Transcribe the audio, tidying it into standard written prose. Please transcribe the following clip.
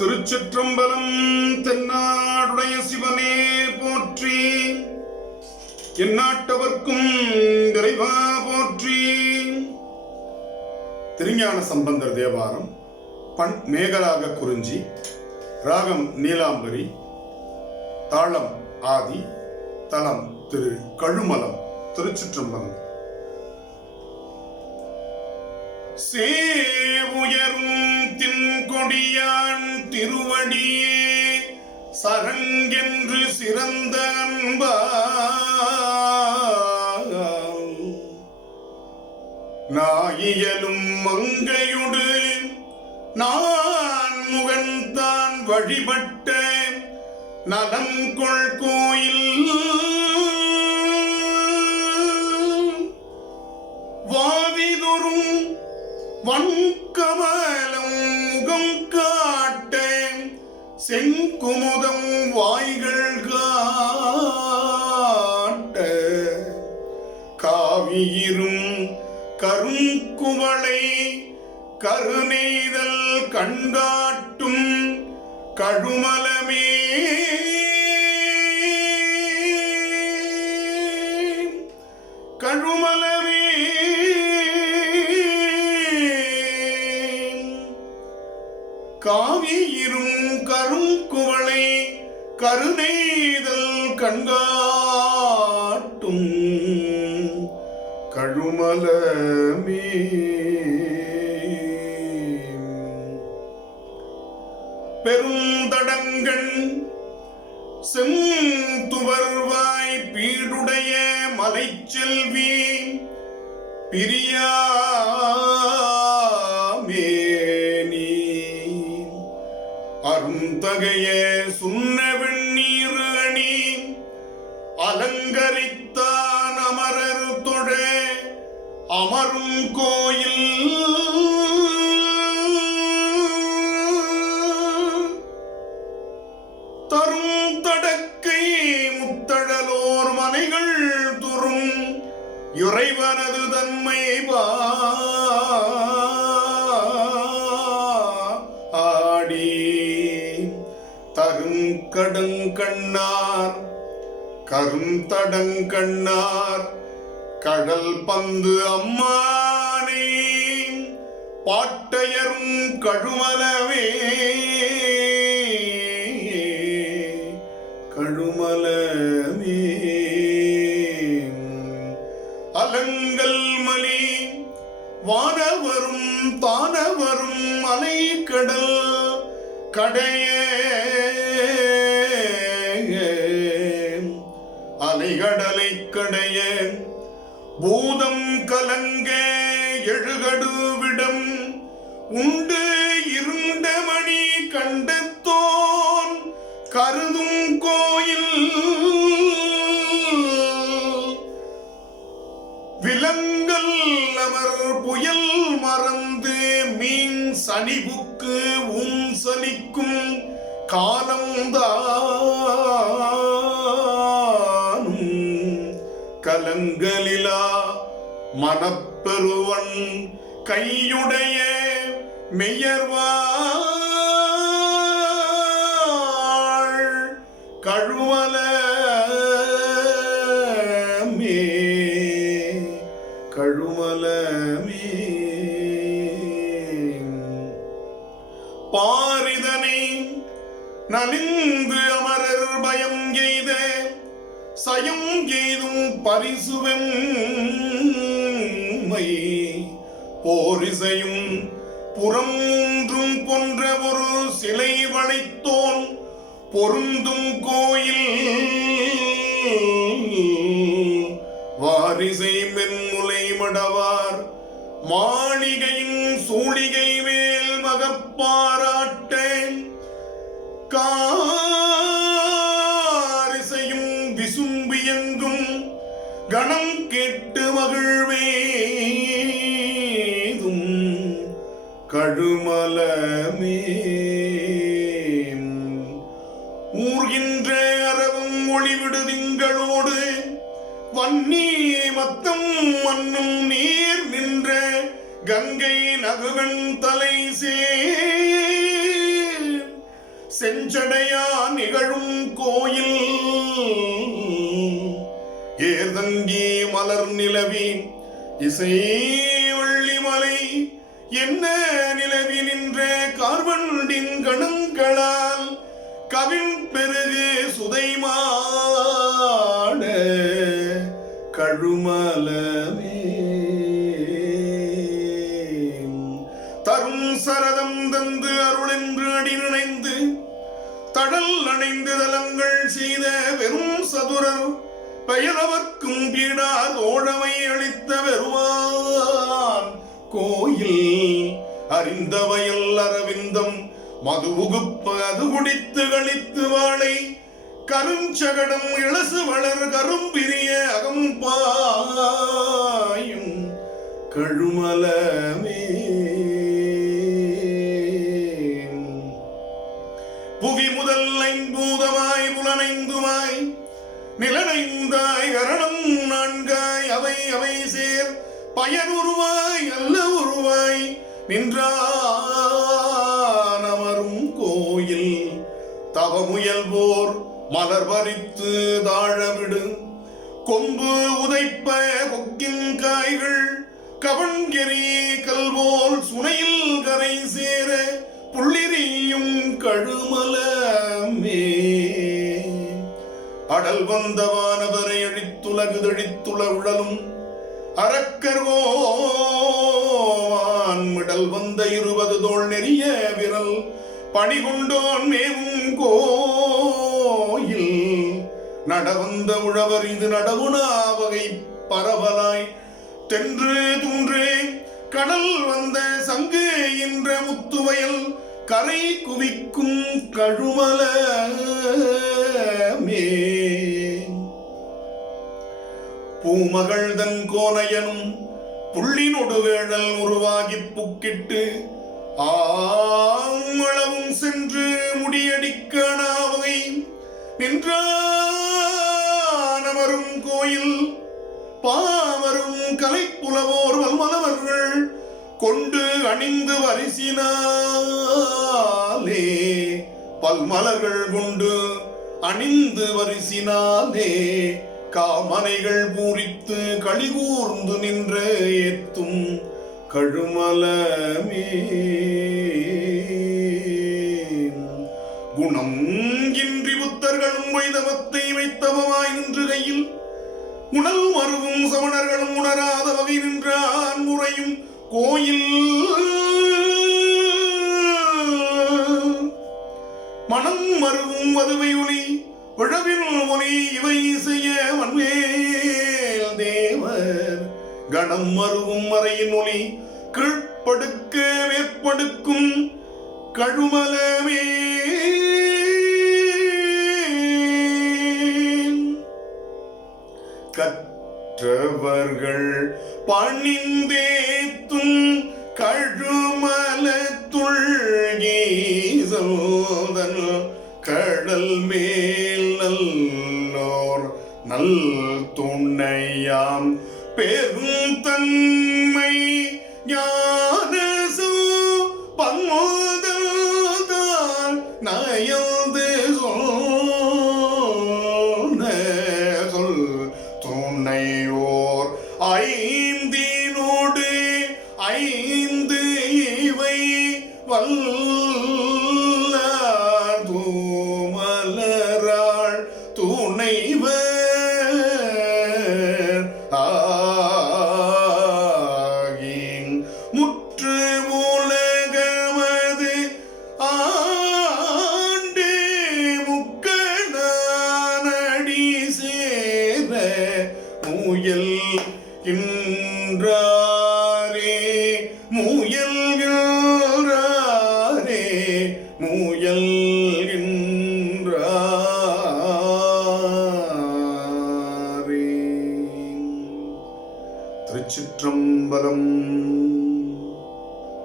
திருச்சிற்றம்பலம். தென்னாடுடைய சிவனே போற்றி, எந்நாட்டவர்க்கும் இறைவா போற்றி. திருஞான சம்பந்தர் தேவாரம். பண் மேகராக குறிஞ்சி, ராகம் நீலாம்பரி, தாளம் ஆதி, தலம் திரு கழுமலம், திருச்சிற்றம்பலம். சேவுயரும் தின்கொடியான் திருவடியே சரங்கென்று சிறந்த அன்பா, நாயியலும் மங்கையொடு நான் முகன்தான் வழிபட்ட நலங்கொள் கோயில் வாவிதொரும் வன்கமலம் முகம் காட்ட செங்குமுதம் வாய்கள் காட்ட காவியிரும் கருங்குவளை கருநெய்தல் கண்காட்டும் கழுமலமே கழுமலமே காவியிரும் கருங்குவளை கருநெய்தல் கண்காட்டும் கழுமலமே. பெருந்தடங்கண் செந்துவர்வாய் பீடுடைய மலைச்செல்வி பிரியாமேனி அருந்தகைய சுண்ண வெண்ணீர் அணி அலங்கரித்தான் அமரர் தொழ அமரும் கோயில் தரும் தடக்கை முத்தழலோர் மனைகள் துறும் இறைவனது தன்மை ஆடி தரும் கடங்கண்ணார் கருந்தடங்கண்ணார் கடல் பந்து அம்மானே பாட்டையரும் கழுமலவே கழுமலமே. அலங்கல் மலி வானவரும் தானவரும் அலை கடல் கடைய அலைகடலை கடைய பூதம் கலங்க எழுகடுவிடம் உண்டு இருண்ட மணி கண்டத்தோன் கருதும் கோயில் விலங்கல் அமர் புயல் மறந்து மீன் சனிபுக்கு சலிக்கும் காலம்தானும் கலங்கலிலா மனப்பெருவன் கையுடைய மெய்யர்வாள் கழுமலமே கழுமலமே. பாரிதனை நலிந்து அமரர் பயம் எய்த சயம் எய்தும் பரிசுவெம்மை போரிசையும் புறம் ஒன்றும் போன்ற ஒரு சிலை வளைத்தோன் பொருந்தும் கோயில் வாரிசை மென்முலை மடவார் மாளிகையின் சூழிகை மேல் மகப்பாராட்ட காரிசையும் விசும்பியங்கும் கணம் கேட்டு மகிழ்வேதும் கழுமலமே. ஊர்கின்ற அரவும் ஒளிவிடு திங்களோடு வன்னி மத்தம் மண்ணும் நீர் நின்ற கங்கை நகுவன் தலை சேர் செஞ்சடையா நிகழும் கோயில் ஏர்தங்கி மலர் நிலவி இசை வள்ளிமலை என்ன நிலவி நின்ற கார்வண்டின் கணங்களால் கவின் பெருகு சுதைமாட கழுமலமே தரும் சரதம் தந்து அருளென்று அடி நினைந்து தடல் அணைந்து தலங்கள் செய்த வெறும் சதுரர் பெயரவர்க்கும் பீடார் ஓழமை அளித்த பெருமான் கோயில் அறிந்த வயல் அரவிந்தம் மது உகுப்ப அது குடித்து கழித்து வாழை கருஞ்சகடம் இளசு வளர் கரும்பிரிய அகம்பாயும் கழுமலமே புவி முதல் ஐம்பூதமாய் புலனைந்துமாய் நிலனைந்தாய் கரணம் நான்காய் அவை அவை சேர் பயனுருவாய் அல்ல உருவாய் நின்றானமரும் கோயில் தவமுயல்வோர் மலர் பறித்து தாழவிடு கொம்பு உதைப்ப கொக்கின் காய்கள் கவன்கெறி கல்வோல் சுனையில் கரை சேர புள்ளிரியும் கழுமலமே அடல் வந்தவானவரை அழித்துலகுதழித்துள உழலும் அரக்கர்வோன் மிடல் வந்த 20 தோள் நெறிய விரல் பணிகொண்டோன் மேவும் கோயில் நடவந்த உழவர் இது நடவுணா வகை பரவலாய் தென்று துன்றே கடல் வந்த சங்கு என்ற முத்துவயல் கரை குவிக்கும் கழுமலமே பூமகள் தன் கோனையனும் புள்ளினொடு வேழல் உருவாகி புக்கிட்டு ஆங்களவும் சென்று முடியடிக்கானாவை நின்றானவரும் கோயில் பாவரும் கலைப்புலவோர் வல்மலவர்கள் கொண்டு அணிந்து வரிசினாலே பல்மலர்கள் கொண்டு அணிந்து வரிசினாலே காமனைகள் பூரித்து களிகூர்ந்து நின்ற ஏத்தும் கழுமலமே குணம் இன்றி புத்தர்களும் வைதவத்தை வைத்தவமாய் நின்று கையில் உணல் மருவும் சமணர்களும் உணராத வகை நின்றான் முறையும் கோயில் மனம் மருவும் வதுவை ஒளி விழவில் ஒளி இவை செய்ய வன்மேல் தேவர் கணம் மருவும் மறையின் ஒளி கீழ்ப்படுக்க வேற்படுக்கும் கழுமலமே கற்றவர்கள் பணிந்தேத்தும் கழுமலத்துள் ஈசோதன் கடல் மேல் நல்லோர் நல் துணையாம் பெருந்தன்மை ஞானசோ பன்மோதல்தான் நயந்து சொல் துணையோர் ஐந்தினோடு 5 இவை வல்லார் தூமலராள் துணைவர் ஆகின் முற்று உலகமது ஆண்டே முக்கணானடி சேர முயல்